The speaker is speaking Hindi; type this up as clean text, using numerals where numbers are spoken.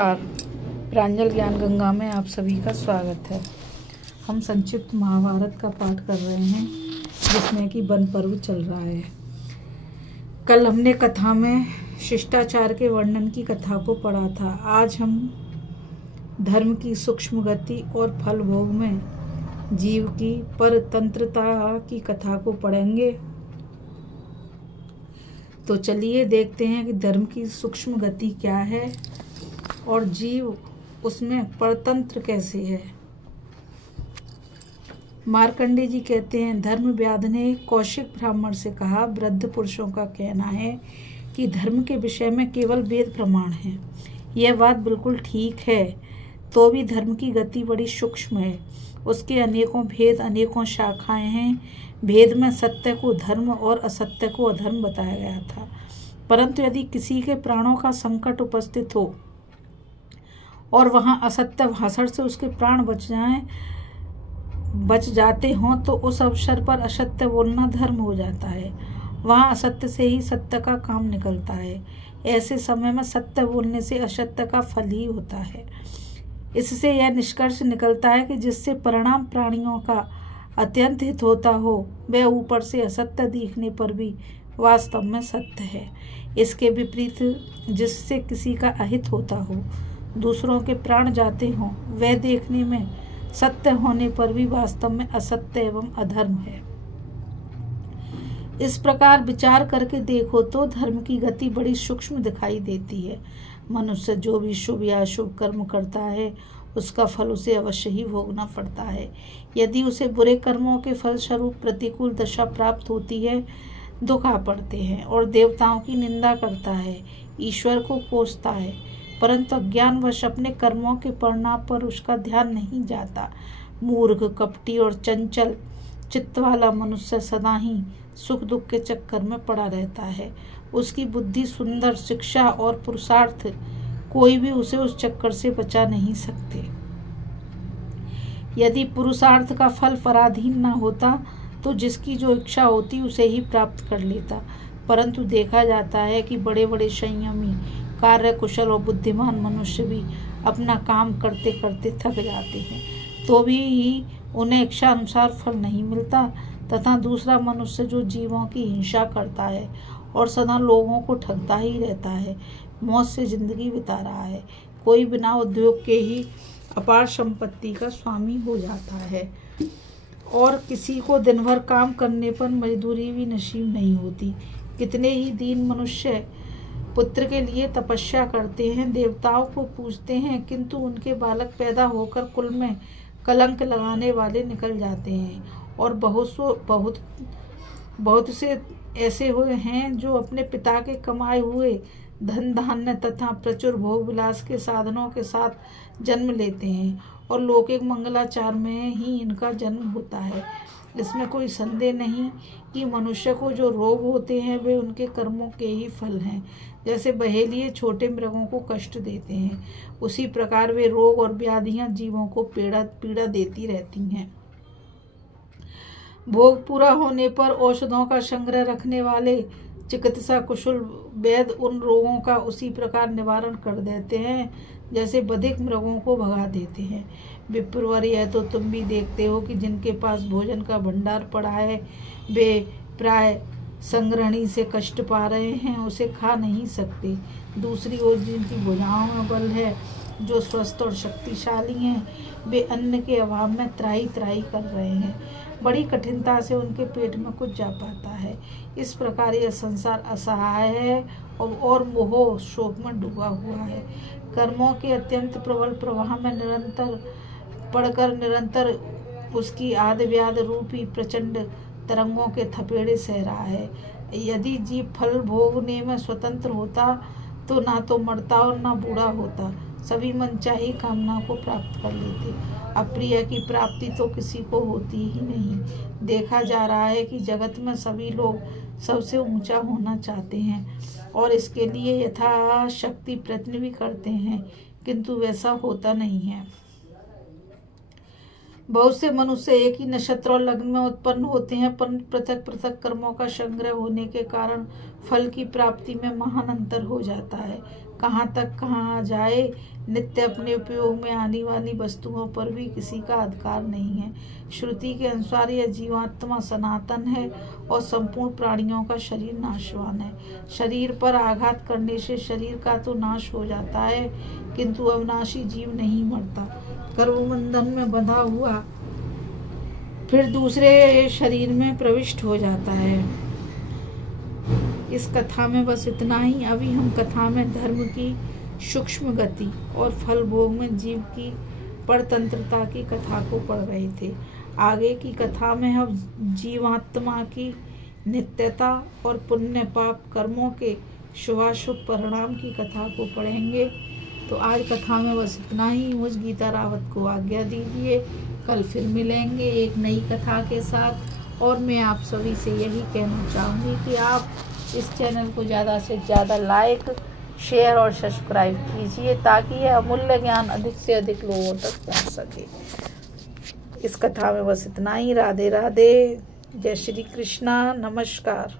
और प्रांजल ज्ञान गंगा में आप सभी का स्वागत है। हम संक्षिप्त महाभारत का पाठ कर रहे हैं जिसमें कि वन पर्व चल रहा है। कल हमने कथा में शिष्टाचार के वर्णन की कथा को पढ़ा था। आज हम धर्म की सूक्ष्म गति और फल भोग में जीव की परतंत्रता की कथा को पढ़ेंगे। तो चलिए देखते हैं कि धर्म की सूक्ष्म गति क्या है और जीव उसमें परतंत्र कैसे है। मार्कंडेय जी कहते हैं, धर्म व्याध ने कौशिक ब्राह्मण से कहा, वृद्ध पुरुषों का कहना है कि धर्म के विषय में केवल वेद प्रमाण है। यह बात बिल्कुल ठीक है, तो भी धर्म की गति बड़ी सूक्ष्म है। उसके अनेकों भेद, अनेकों शाखाएं हैं। भेद में सत्य को धर्म और असत्य को अधर्म बताया गया था। परंतु यदि किसी के प्राणों का संकट उपस्थित हो और वहां असत्य भाषण से उसके प्राण बच जाते हों तो उस अवसर पर असत्य बोलना धर्म हो जाता है। वहां असत्य से ही सत्य का काम निकलता है। ऐसे समय में सत्य बोलने से असत्य का फल ही होता है। इससे यह निष्कर्ष निकलता है कि जिससे परिणाम प्राणियों का अत्यंत हित होता हो वह ऊपर से असत्य दिखने पर भी वास्तव में सत्य है। इसके विपरीत जिससे किसी का अहित होता हो, दूसरों के प्राण जाते हों, वह देखने में सत्य होने पर भी वास्तव में असत्य एवं अधर्म है। इस प्रकार विचार करके देखो तो धर्म की गति बड़ी सूक्ष्म दिखाई देती है। मनुष्य जो भी शुभ या अशुभ कर्म करता है उसका फल उसे अवश्य ही भोगना पड़ता है। यदि उसे बुरे कर्मों के फलस्वरूप प्रतिकूल दशा प्राप्त होती है, दुख आ पड़ते हैं और देवताओं की निंदा करता है, ईश्वर को कोसता है, परंतु अज्ञानवश अपने कर्मों के परिणाम पर उसका ध्यान नहीं जाता। मूर्ख, कपटी और चंचल चित्त वाला मनुष्य सदा ही सुख दुख के चक्कर में पड़ा रहता है। उसकी बुद्धि, सुंदर शिक्षा और पुरुषार्थ कोई भी उसे उस चक्कर से बचा नहीं सकते। यदि पुरुषार्थ का फल पराधीन न होता तो जिसकी जो इच्छा होती उसे ही प्राप्त कर लेता। परंतु देखा जाता है कि बड़े बड़े संयमी, कार्य कुशल और बुद्धिमान मनुष्य भी अपना काम करते करते थक जाते हैं, तो भी उन्हें इच्छा अनुसार फल नहीं मिलता। तथा दूसरा मनुष्य जो जीवों की हिंसा करता है और सदा लोगों को ठगता ही रहता है, मौत से जिंदगी बिता रहा है, कोई बिना उद्योग के ही अपार संपत्ति का स्वामी हो जाता है और किसी को दिन भर काम करने पर मजदूरी भी नसीब नहीं होती। कितने ही दीन मनुष्य पुत्र के लिए तपस्या करते हैं, देवताओं को पूजते हैं, किंतु उनके बालक पैदा होकर कुल में कलंक लगाने वाले निकल जाते हैं। और बहुत से ऐसे हुए हैं जो अपने पिता के कमाए हुए धन धान्य तथा प्रचुर भोग विलास के साधनों के साथ जन्म लेते हैं और लौकिक मंगलाचार में ही इनका जन्म होता है। इसमें कोई संदेह नहीं कि मनुष्य को जो रोग होते हैं वे उनके कर्मों के ही फल हैं। जैसे बहेलिए छोटे मृगों को कष्ट देते हैं, उसी प्रकार वे रोग और व्याधियां जीवों को पीड़ा देती रहती हैं। भोग पूरा होने पर औषधों का संग्रह रखने वाले चिकित्सा कुशल वैद्य उन रोगों का उसी प्रकार निवारण कर देते हैं जैसे बधिक मृगों को भगा देते हैं। विप्रवर, यह तो तुम भी देखते हो कि जिनके पास भोजन का भंडार पड़ा है वे प्राय संग्रहणी से कष्ट पा रहे हैं, उसे खा नहीं सकते। दूसरी ओर जिनकी भुजाओं में बल है, जो स्वस्थ और शक्तिशाली हैं, वे अन्न के अभाव में त्राही त्राही कर रहे हैं। बड़ी कठिनता से उनके पेट में कुछ जा पाता है। इस प्रकार यह संसार असहाय है और मोह शोक में डूबा हुआ है। कर्मों के अत्यंत प्रबल प्रवाह में निरंतर उसकी आदि व्याध रूपी प्रचंड तरंगों के थपेड़े सह रहा है। यदि जीव फल भोगने में स्वतंत्र होता तो ना तो मरता और ना बूढ़ा होता, सभी मनचाही कामना को प्राप्त कर लेते। अप्रिय की प्राप्ति तो किसी को होती ही नहीं। देखा जा रहा है कि जगत में सभी लोग सबसे ऊंचा होना चाहते हैं और इसके लिए यथाशक्ति प्रयत्न भी करते हैं, किंतु वैसा होता नहीं है। बहुत से मनुष्य एक ही नक्षत्र और लग्न में उत्पन्न होते हैं, परंतु पृथक पृथक कर्मों का संग्रह होने के कारण फल की प्राप्ति में महान अंतर हो जाता है। कहाँ तक कहाँ जाए, नित्य अपने उपयोग में आने वाली वस्तुओं पर भी किसी का अधिकार नहीं है। श्रुति के अनुसार यह जीवात्मा सनातन है और संपूर्ण प्राणियों का शरीर नाशवान है। शरीर पर आघात करने से शरीर का तो नाश हो जाता है, किंतु अविनाशी जीव नहीं मरता। गर्भबंधन में बंधा हुआ फिर दूसरे शरीर में प्रविष्ट हो जाता है। इस कथा में बस इतना ही। अभी हम कथा में धर्म की सूक्ष्म गति और फल भोग में जीव की परतंत्रता की कथा को पढ़ रहे थे। आगे की कथा में हम जीवात्मा की नित्यता और पुण्य पाप कर्मों के शुभाशुभ परिणाम की कथा को पढ़ेंगे। तो आज कथा में बस इतना ही। मुझ गीता रावत को आज्ञा दीजिए। कल फिर मिलेंगे एक नई कथा के साथ। और मैं आप सभी से यही कहना चाहूँगी कि आप इस चैनल को ज़्यादा से ज़्यादा लाइक, शेयर और सब्सक्राइब कीजिए, ताकि यह अमूल्य ज्ञान अधिक से अधिक लोगों तक पहुंच सके। इस कथा में बस इतना ही। राधे राधे, जय श्री कृष्णा, नमस्कार।